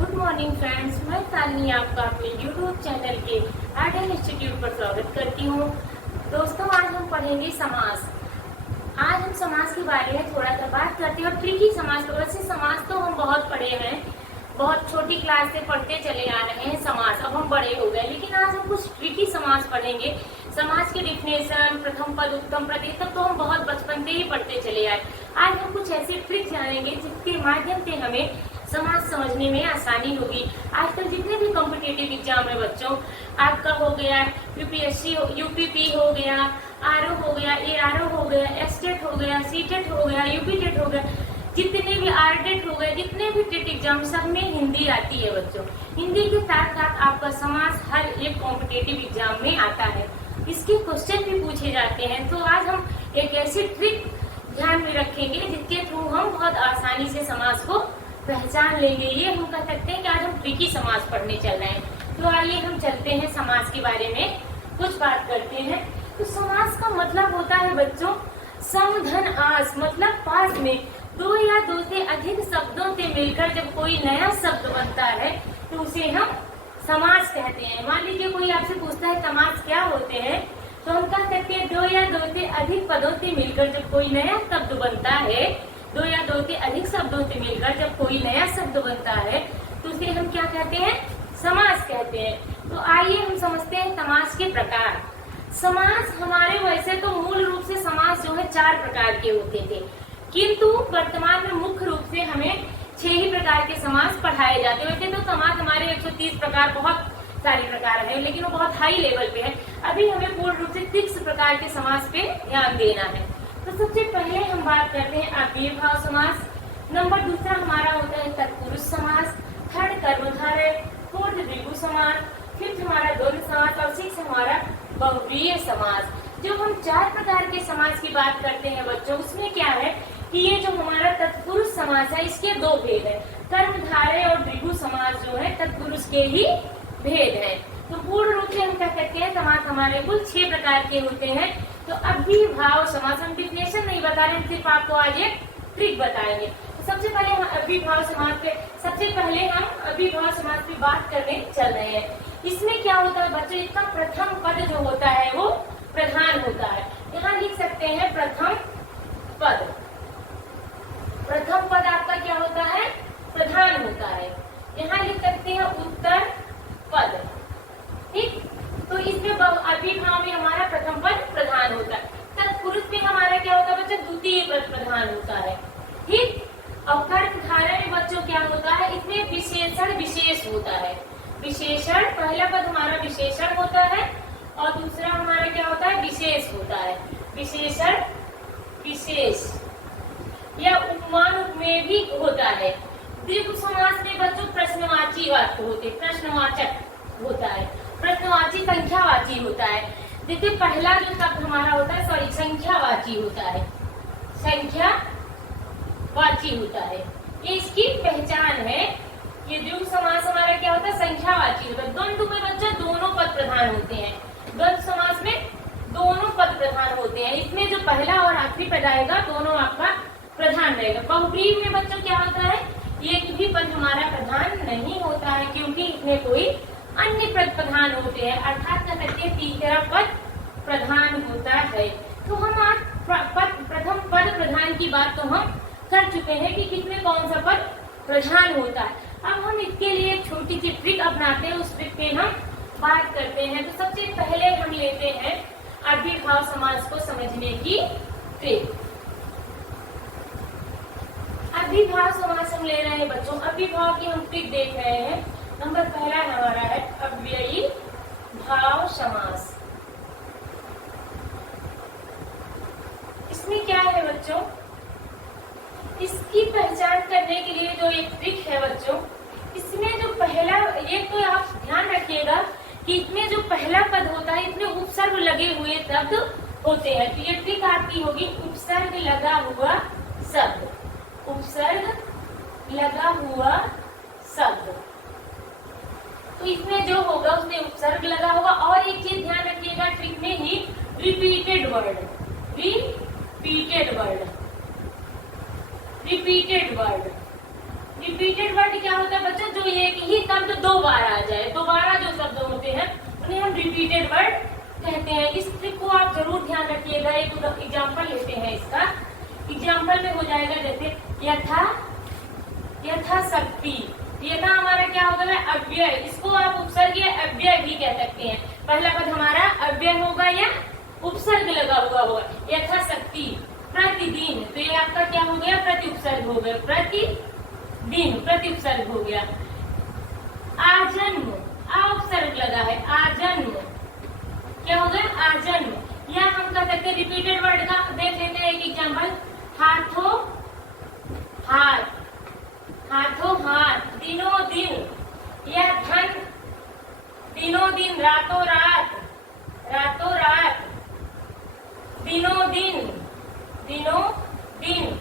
Good morning friends, मैं शालिनी आपका अपने यूट्यूब चैनल के आर्ट एंड इंस्टीट्यूट पर स्वागत करती हूँ। दोस्तों, आज हम पढ़ेंगे समास। आज हम समास के बारे में थोड़ा सा बात करते हैं और ट्रिकी समास। तो वैसे समास तो हम बहुत पढ़े हैं, बहुत छोटी क्लास से पढ़ते चले आ रहे हैं समास, अब हम बड़े हो गए, लेकिन आज हम कुछ ट्रिकी समास पढ़ेंगे। समास की डिफिनेशन, प्रथम पद, उत्तम पद, ये सब तो हम बहुत बचपन से ही पढ़ते चले आए। आज हम कुछ ऐसे ट्रिक जानेंगे जिसके माध्यम से हमें समाज समझने में आसानी होगी। आजकल जितने भी कॉम्पिटेटिव एग्जाम है बच्चों, आपका हो गया यूपीएससी, यूपीपी हो गया, आरओ हो गया, एआरओ हो गया, एसटेट हो गया, सीटेट हो गया, यूपीटेट हो गया, जितने भी आरटेट हो गए, जितने भी टेट एग्जाम, सब में हिंदी आती है बच्चों। हिंदी के साथ साथ आपका समाज हर एक कॉम्पिटेटिव एग्जाम में आता है, इसके क्वेश्चन भी पूछे जाते हैं। तो आज हम एक ऐसी ट्रिक ध्यान में रखेंगे जिसके थ्रू हम बहुत आसानी से समाज को पहचान लेंगे। ये हम कह सकते हैं कि आज हम ट्रिकी समास पढ़ने चल रहे हैं। तो आइए हम चलते हैं समास के बारे में कुछ बात करते हैं। तो समास का मतलब होता है बच्चों सम धन आस, मतलब पास में दो या दो से अधिक शब्दों से मिलकर जब कोई नया शब्द बनता है तो उसे हम समास कहते हैं। मान लीजिए कोई आपसे पूछता है समास क्या होते हैं, तो हम कह सकते हैं दो या दो से अधिक पदों से मिलकर जब कोई नया शब्द बनता है, दो या दो से अधिक शब्दों से मिलकर जब कोई नया शब्द बनता है तो उसे हम क्या कहते हैं, समास कहते हैं। तो आइए हम समझते हैं समास के प्रकार। समास हमारे वैसे तो मूल रूप से समास जो है 4 प्रकार के होते थे, किंतु वर्तमान में मुख्य रूप से हमें 6 ही प्रकार के समास पढ़ाए जाते हैं। वैसे तो समास हमारे 130 प्रकार, बहुत सारे प्रकार है, लेकिन वो बहुत हाई लेवल पे है। अभी हमें पूर्ण रूप से 6 प्रकार के समास पे ध्यान देना है। तो सबसे पहले हम बात करते हैं अव्ययीभाव समास। नंबर दूसरा हमारा होता है तत्पुरुष समास, थर्ड कर्मधारय, फोर्थ द्विगु समास, फिफ्थ हमारा द्वंद्व समास और 6 हमारा बहुव्रीहि समास। जो हम 4 प्रकार के समास की बात करते हैं बच्चों, उसमें क्या है कि ये जो हमारा तत्पुरुष समास है इसके 2 भेद है। कर्मधारय और द्विगु समास जो है तत्पुरुष के ही भेद है। तो पूर्ण रूप से हम कह सकते हैं समास हमारे कुल 6 प्रकार के होते हैं। तो अव्ययीभाव समास, हम डिफिनेशन नहीं बता रहे हैं, सिर्फ आपको आज एक ट्रिक बताएंगे। तो सबसे पहले हम अव्ययीभाव समास पे बात करने चल रहे हैं। इसमें क्या होता है बच्चों, इसका प्रथम पद जो होता है वो प्रधान होता है। यहाँ लिख सकते हैं प्रथम पद। प्रथम पद आपका क्या होता है, प्रधान होता है। यहाँ लिख सकते हैं उत्तर पद, ठीक। तो इसमें अव्ययीभाव में हमारा प्रथम पद प्रधान होता है। तत्पुरुष में हमारा क्या होता है बच्चों, द्वितीय पद प्रधान होता है, ठीक। और कर्मधारय में बच्चों क्या होता है, इसमें विशेषण विशेष होता है। विशेषण, पहला पद हमारा विशेषण होता है और दूसरा हमारा क्या होता है, विशेष होता है। विशेषण विशेष या उपमान उपमेय भी होता है। द्विगु समास में बच्चों प्रश्नवाची वाक्य होते, प्रश्नवाचक होता है, प्रश्नवाची संख्यावाची होता है। जैसे पहला जो शब्द हमारा होता है, सॉरी, संख्यावाची होता है, संख्यावाची होता है। ये इसकी पहचान है। ये द्विगु समास हमारा क्या होता है, संख्यावाची होता है। द्वंद्व में बच्चों दोनों पद प्रधान होते हैं। द्वंद्व समास में दोनों पद प्रधान होते हैं। इसमें जो पहला और आखिरी पद आएगा दोनों आपका प्रधान रहेगा। बहुव्रीहि में बच्चों क्या होता है, एक भी पद हमारा प्रधान नहीं होता है, क्योंकि इसमें कोई अन्य पद प्रधान होते हैं, अर्थात कह सकते हैं तीसरा पद प्रधान होता है। तो हम आज प्रथम पद प्रधान की बात तो हम कर चुके हैं कि किसमें कौन सा पद प्रधान होता है। अब हम इसके लिए एक छोटी सी ट्रिक अपनाते हैं, उस ट्रिक पे हम बात करते हैं। तो सबसे पहले हम लेते हैं अव्ययीभाव समास को समझने की ट्रिक। अव्ययीभाव समास हम ले रहे हैं बच्चों। अव्ययीभाव की हम ट्रिक देख रहे हैं। नंबर पहला हमारा है अव्ययीभाव समास। इसमें क्या है बच्चों, इसकी पहचान करने के लिए जो एक ट्रिक है बच्चों, इसमें जो पहला, ये तो आप ध्यान रखिएगा कि इसमें जो पहला पद होता है इसमें उपसर्ग लगे हुए शब्द होते हैं। तो ये ट्रिक आपकी होगी उपसर्ग लगा हुआ शब्द, उपसर्ग लगा हुआ शब्द। तो इसमें जो होगा उसमें उपसर्ग लगा होगा। और एक चीज ध्यान रखिएगा ट्रिक में ही, repeated word, repeated word, repeated word. Repeated word क्या होता है बच्चों, जो एक दो बार आ जाए। दोबारा जो शब्द होते हैं उन्हें हम रिपीटेड वर्ड कहते हैं। इस ट्रिक को आप जरूर ध्यान रखिएगा। एक एग्जाम्पल लेते हैं इसका। एग्जाम्पल में हो जाएगा जैसे यथा, यथाशक्ति। यथा हमारा क्या होगा, अव्यय। इसको आप उपसर्ग या अव्यय भी कह सकते हैं। पहला पद हमारा अव्यय होगा या उपसर्ग लगा हुआ होगा। यथाशक्ति प्रतिदिन, तो ये आपका क्या हो गया, प्रति उपसर्ग हो गया। प्रतिदिन प्रति उपसर्ग हो गया। आजन्म, आ उपसर्ग लगा है, आजन्म क्या हो गया, आजन्म। या हम कह सकते हैं रिपीटेड वर्ड का देख लेते हैं एक एग्जाम्पल। हाथों हाथ, हाथों हाथ। दिनों दिन, यह धन। दिनों दिन, रातों रात, रातों रात। दिनों दिन, दिनों दिन।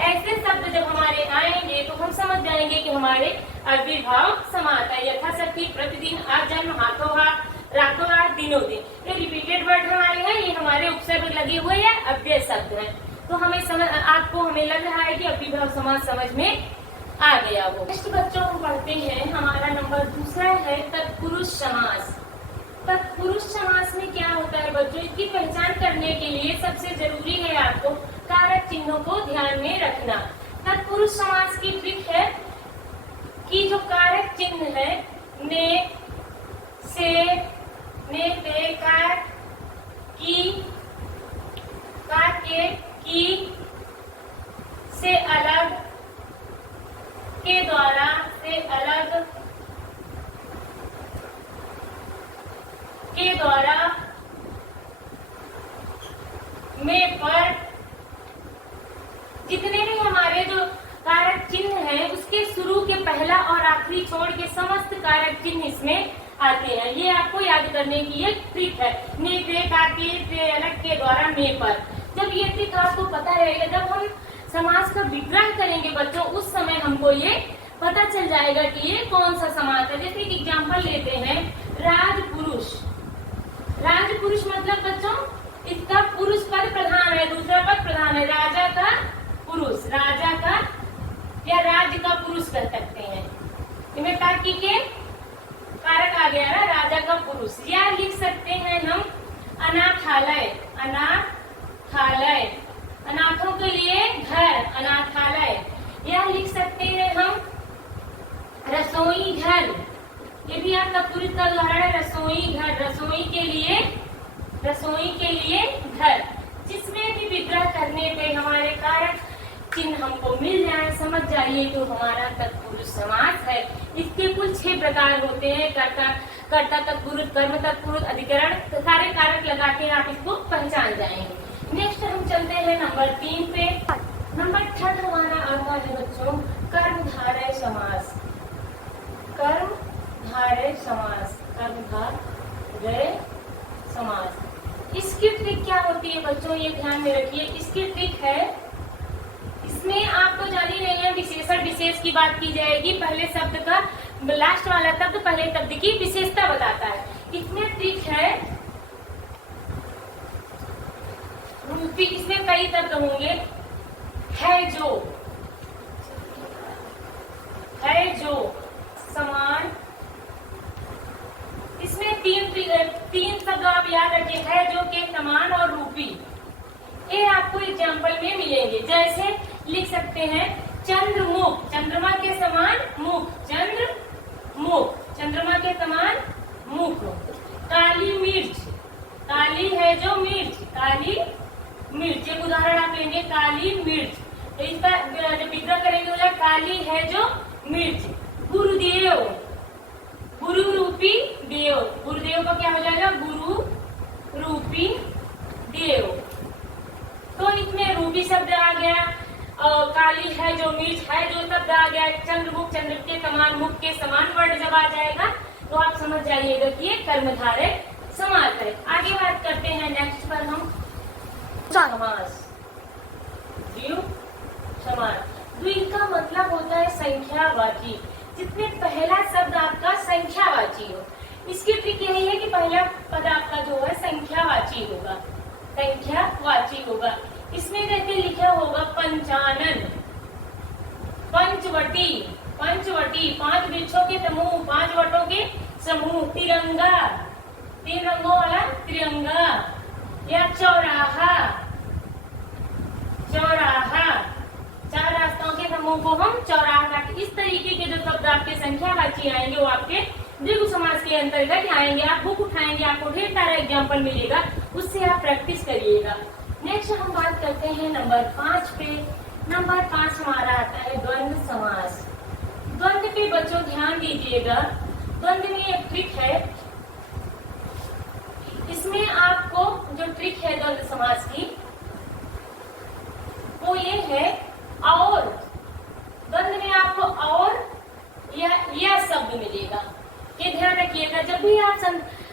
ऐसे शब्द जब हमारे आएंगे तो हम समझ जाएंगे कि हमारे अव्ययभाव समास है। यथाशक्ति, प्रतिदिन, आजन्म, हाथों हाथ, रातों रात, दिनों दिन। ये रिपीटेड वर्ड हमारे हैं, ये हमारे उपसर्ग लगे हुए या अव्यय शब्द हैं। तो हमें आपको हमें लग रहा है कि अव्ययभाव समास समझ में आ गया वो। नेक्स्ट बच्चों हम पढ़ते हैं, हमारा नंबर दूसरा है तत्पुरुष समास। तत्पुरुष समास में क्या होता है बच्चों, इसकी पहचान करने के लिए सबसे जरूरी है आपको कारक चिन्हों को ध्यान में रखना। तत्पुरुष समास की ट्रिक है कि जो कारक चिन्ह है ने, से, ने, ते, का, की, का, के, की, से अलग, के द्वारा, से अलग, के द्वारा, में पर, जितने भी हमारे जो कारक चिन्ह है उसके शुरू के पहला और आखिरी छोड़ के समस्त कारक चिन्ह इसमें आते हैं। ये आपको याद करने की एक ट्रिक है। ने, पे, का, के, से अलग, के द्वारा, में पर। जब ये ट्रिक आपको पता रहेगा, जब हम समास का विग्रह करेंगे बच्चों, उस समय हमको ये पता चल जाएगा कि ये कौन सा समास है। जैसे कि एग्जाम्पल लेते हैं, राजपुरुष। राजपुरुष मतलब बच्चों इसका पुरुष पद प्रधान है, दूसरा पद प्रधान है। राजा का पुरुष, राजा का या राज्य का पुरुष कह सकते हैं। इनमें ताकि के कारक आ गया ना, राजा का पुरुष। या लिख सकते हैं हम अनाथालय, अनाथालय, अनाथों के लिए घर, अनाथालय। या लिख सकते हैं हम रसोई घर। ये भी आपका पुरुष का उदाहरण है, रसोई घर, रसोई के लिए, रसोई के लिए घर। जिसमें भी विग्रह करने पे हमारे कारक चिन्ह हमको मिल जाए, समझ जाइए तो हमारा तत्पुरुष समास है। इसके कुल 6 प्रकार होते हैं। कर्ता तत्पुरुष, कर्म तत्पुरुष, अधिकरण। सारे कारक लगा के आप इसको पहचान जाएंगे। नेक्स्ट हम चलते हैं नंबर 3 पे। नंबर 3 हमारा आता है बच्चों कर्मधारय समास। कर्मधारय समास, कर्मधारय समास। इसकी ट्रिक क्या होती है बच्चों, ये ध्यान में रखिए। इसकी ट्रिक है, इसमें आपको जानी नहीं है, विशेषण विशेष की बात की जाएगी। पहले शब्द का लास्ट वाला शब्द पहले शब्द की विशेषता बताता है। इसमें ट्रिक है रूपी। इसमें कई शब्द होंगे, है जो, है जो, समान। इसमें तीन शब्द आप याद रखिए, है जो, के, समान और रूपी। ये आपको एग्जाम्पल में मिलेंगे। जैसे लिख सकते हैं चंद्रमुख, चंद्रमा के समान मुख, चंद्रमुख, चंद्रमा के समान मुख। काली मिर्च, काली है जो मिर्च, काली मिर्च। एक उदाहरण आप लेंगे, काली मिर्च। तो इसका जब विग्रह करेंगे बोला काली है जो मिर्च। गुरुदेव, गुरु रूपी देव, गुरुदेव का क्या हो जाएगा, गुरु रूपी देव। तो इसमें रूपी शब्द आ गया, काली है जो मिर्च है जो शब्द आ गया, चंद्रमुख, चंद्र के समान, मुख के समान वर्ड जब आ जाएगा तो आप समझ जाइएगा कि ये कर्मधारय समास है। आगे बात करते हैं नेक्स्ट पर हम समास। द्विगु समास, द्विगु का मतलब होता है संख्यावाची, जिसमें पहला शब्द आपका संख्यावाची हो। इसकी ट्रिक यही है कि पहला पद आपका जो है संख्यावाची होगा, संख्यावाची होगा। इसमें जैसे लिखा होगा पंचानन, पंचवटी, पंचवटी, 5 वृक्षों के समूह, 5 वटों के समूह। तिरंगा, 3 रंगों वाला तिरंगा। या चौराहा, चौराहा, 4 रास्तों के समूह को हम चौराहा कहते। इस तरीके के जो शब्द आपके संख्यावाची आएंगे वो आपके द्विगु समास के अंतर्गत आएंगे। आप बुक उठाएंगे, आपको ढेर सारा एग्जाम्पल मिलेगा, उससे आप प्रैक्टिस करिएगा। नेक्स्ट हम बात करते हैं नंबर 5 पे। नंबर 5 हमारा आता है द्वंद्व समास। द्वंद्व पे बच्चों ध्यान दीजिएगा। द्वंद्व में एक ट्रिक है, इसमें आपको जो ट्रिक है द्वंद्व समास की वो ये है और। द्वंद्व में आपको और या शब्द मिलेगा, ये ध्यान रखिएगा। जब भी आप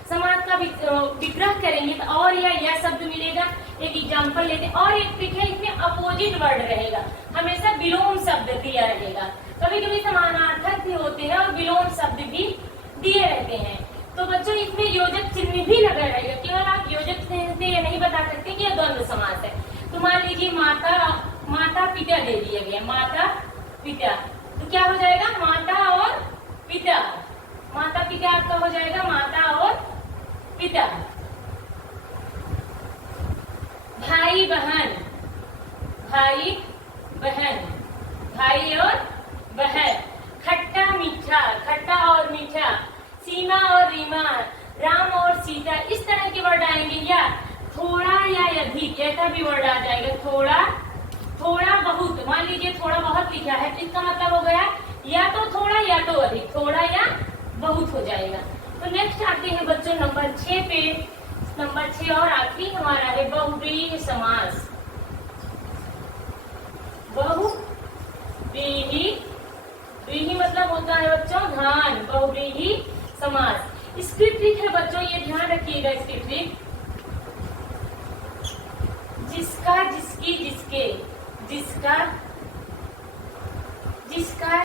समास का विग्रह करेंगे तो और या शब्द मिलेगा। एक एग्जाम्पल लेते हैं। और एक ट्रिक है, इसमें अपोजिट वर्ड रहेगा, हमेशा विलोम शब्द दिया रहेगा। कभी कभी समानार्थक भी होते हैं और विलोम शब्द भी दिए रहते हैं। तो बच्चों इसमें योजक चिन्ह भी लगा रहेगा। केवल आप योजक चिन्ह से ये नहीं बता सकते कि यह द्वंद्व समास है। तो मान लीजिए माता पिता दे दिया गया, माता पिता, तो क्या हो जाएगा? माता और पिता। माता पिता आपका हो जाएगा माता और पिता। भाई बहन, भाई बहन, भाई और बहन। खट्टा मीठा, खट्टा और मीठा। सीमा और रीमा, राम और सीता। इस तरह के वर्ड आएंगे। या थोड़ा या अधिक, ऐसा भी वर्ड आ जाएगा। थोड़ा, थोड़ा बहुत। मान लीजिए थोड़ा बहुत लिखा है तो इसका मतलब हो गया या तो थोड़ा या तो अधिक, थोड़ा या बहुत हो जाएगा। तो नेक्स्ट आते हैं बच्चों नंबर 6 पे। नंबर 6 और आखिरी हमारा है बहुव्रीहि समास। बहुव्रीहि, व्रीहि मतलब होता है बच्चों धान। बहुव्रीहि समास। इसकी ट्रिक है बच्चों, ये ध्यान रखिएगा इसकी ट्रिक। जिसका, जिसकी, जिसके, जिसका, जिसका।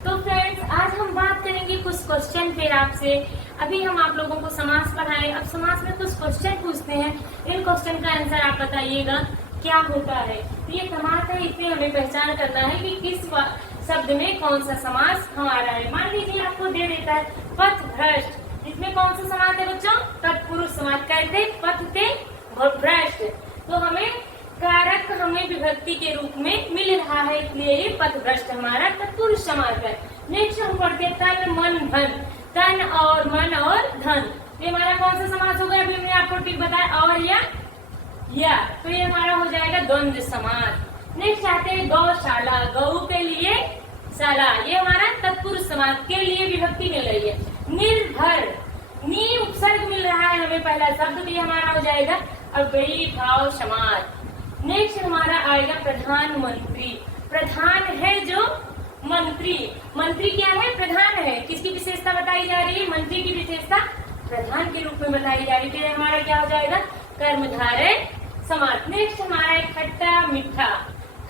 तो फ्रेंड्स आज हम बात करेंगे कुछ क्वेश्चन पे आपसे। अभी हम आप लोगों को समास पढ़ाए, अब समास में कुछ क्वेश्चन पूछते हैं। इन क्वेश्चन का आंसर आप बताइएगा क्या होता है। तो ये समास है, इसमें हमें पहचान करना है कि किस शब्द में कौन सा समास हमारा है। मान लीजिए आपको दे देता है पथभ्रष्ट, इसमें कौन सा समास है बच्चों? तत्पुरुष समास। कैसे? पथ से भ्रष्ट, तो हमें कारक हमें विभक्ति के रूप में मिल रहा है, इसलिए ये पथभ्रष्ट हमारा तत्पुरुष समास है। नेक्स्ट हम पढ़ते हैं तन मन धन। तन और मन और धन, ये हमारा कौन सा समास होगा? अभी हमने आपको ठीक बताया और या, तो ये हमारा हो जाएगा द्वंद्व समास। नेक्स्ट आते हैं गौशाला। गौ के लिए शाला, ये हमारा तत्पुरुष समास के लिए विभक्ति मिल रही है। निर्भर, नी उपसर्ग मिल रहा है हमें पहला शब्द, भी हमारा हो जाएगा अव्ययीभाव समास। नेक्स्ट हमारा आएगा प्रधानमंत्री। प्रधान है जो मंत्री, मंत्री क्या है? प्रधान है। किसकी विशेषता बताई जा रही है? मंत्री की विशेषता प्रधान के रूप में बताई जा रही है। फिर हमारा क्या हो जाएगा? कर्मधारय समास। नेक्स्ट हमारा है खट्टा मीठा।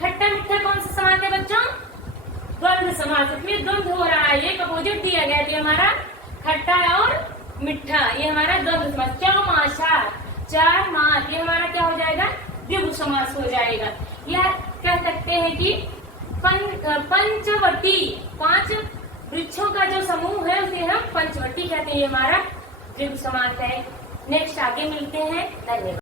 खट्टा मीठा कौन सा समास है बच्चों? द्वंद्व समास। इसमें द्वंद्व हो रहा है, एक अपोजिट दिया गया है हमारा खट्टा और मीठा, ये हमारा द्वंद्व समास। चौमासा, 4 मास, ये हमारा क्या हो जाएगा? द्विगु समास हो जाएगा। या कह सकते हैं कि पंचवटी, 5 वृक्षों का जो समूह है उसे हम पंचवटी कहते हैं। ये हमारा द्विगु समास है। नेक्स्ट आगे मिलते हैं। धन्यवाद।